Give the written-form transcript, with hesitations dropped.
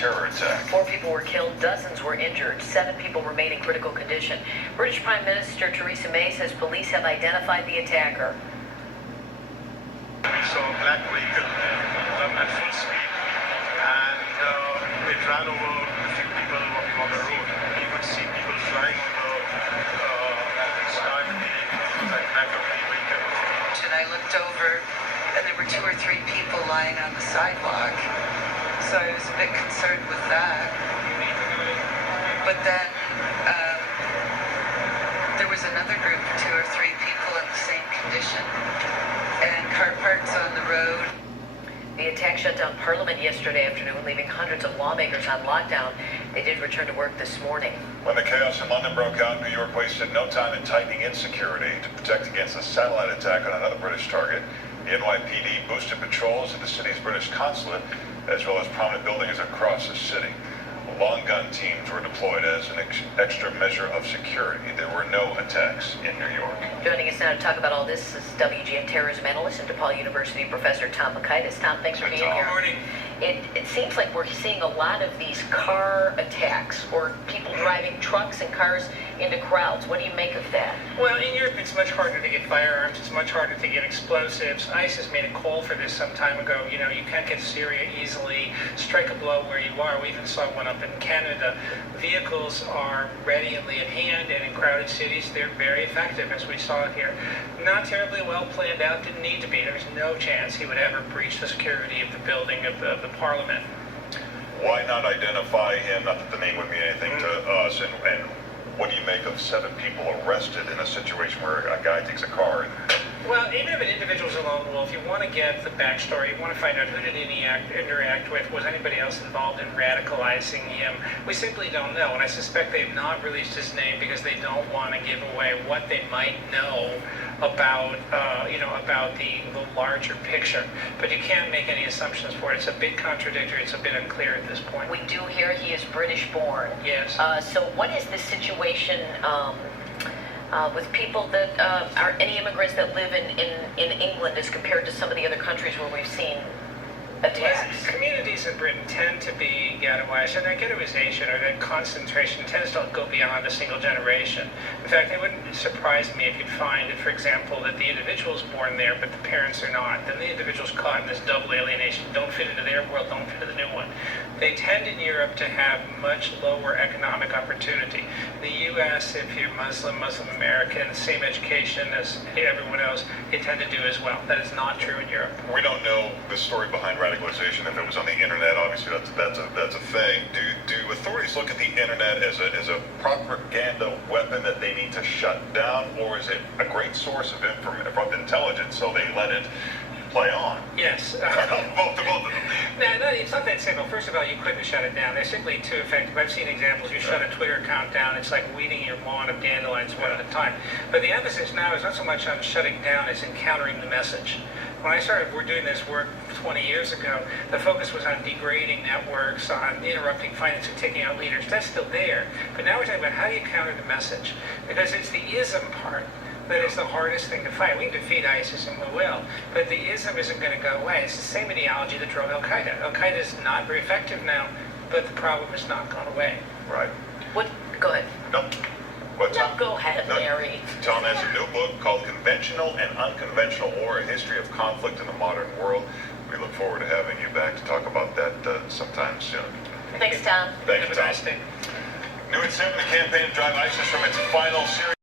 terror attack. 4 people were killed, dozens were injured, 7 people remain in critical condition. British Prime Minister Theresa May says police have identified the attacker. We saw a black vehicle at full speed, and it ran over a few people walking on the road. You could see people flying on the sky with the back of the vehicle. And I looked over, and there were 2 or 3 people lying on the sidewalk. So I was a bit concerned with that. But then there was another group of 2 or 3 people in the same condition, and car parks on the road. The attack shut down Parliament yesterday afternoon, leaving hundreds of lawmakers on lockdown. They did return to work this morning. When the chaos in London broke out, New York wasted no time in tightening its security to protect against a satellite attack on another British target. The NYPD boosted patrols at the city's British consulate, as well as prominent buildings across the city. Long gun teams were deployed as an extra measure of security. There were no attacks in New York. Joining us now to talk about all this is WGN terrorism analyst and DePaul University professor Tom Makaitis. Tom, thanks for being here. Good morning. It seems like we're seeing a lot of these car attacks, or people driving trucks and cars into crowds. What do you make of that? Well, in Europe, it's much harder to get firearms. It's much harder to get explosives. ISIS made a call for this some time ago. You know, you can't get to Syria easily. Strike a blow where you are. We even saw one up in Canada. Vehicles are readily at hand, and in crowded cities, they're very effective, as we saw here. Not terribly well planned out. Didn't need to be. There was no chance he would ever breach the security of the building of the Parliament. Why not identify him? Not that the name would mean anything to us. And what do you make of 7 people arrested in a situation where a guy takes a car and... Well, even if an individual's a lone wolf, you want to get the backstory. You want to find out who did he interact with. Was anybody else involved in radicalizing him? We simply don't know, and I suspect they've not released his name because they don't want to give away what they might know about, about the larger picture. But you can't make any assumptions for it. It's a bit contradictory. It's a bit unclear at this point. We do hear he is British-born. Yes. So what is the situation with people that are any immigrants that live in England as compared to some of the other countries where we've seen attacks? Communities in Britain tend to be ghettoized, and their ghettoization or their concentration tends to go beyond a single generation. In fact, it wouldn't surprise me if you'd find, for example, that the individual's born there, but the parents are not. Then the individual's caught in this double alienation, don't fit into their world, don't fit into the new one. They tend in Europe to have much lower economic opportunity. In the U.S., if you're Muslim American, same education as everyone else, you tend to do as well. That is not true in Europe. We don't know the story behind radicalization. If it was on the internet, obviously that's a thing. Do authorities look at the internet as a propaganda weapon that they need to shut down, or is it a great source of intelligence, so they let it play on? Yes. both of them. No, it's not that simple. First of all, you couldn't shut it down. They're simply too effective. I've seen examples. You shut a Twitter account down, it's like weeding your lawn of dandelions one at a time. But the emphasis now is not so much on shutting down as encountering the message. When I started doing this work 20 years ago, the focus was on degrading networks, on interrupting finance and taking out leaders. That's still there. But now we're talking about how do you counter the message? Because it's the ism part that is the hardest thing to fight. We can defeat ISIS and we will, but the ism isn't going to go away. It's the same ideology that drove Al-Qaeda. Al-Qaeda is not very effective now, but the problem has not gone away. Right. Go ahead. No. What's No, up? go ahead, No. Larry. Tom has a new book called Conventional and Unconventional War, A History of Conflict in the Modern World. We look forward to having you back to talk about that sometime soon. Thanks, Tom. Thank you, Have a Tom. nice day. New at 7, the campaign to drive ISIS from its final series.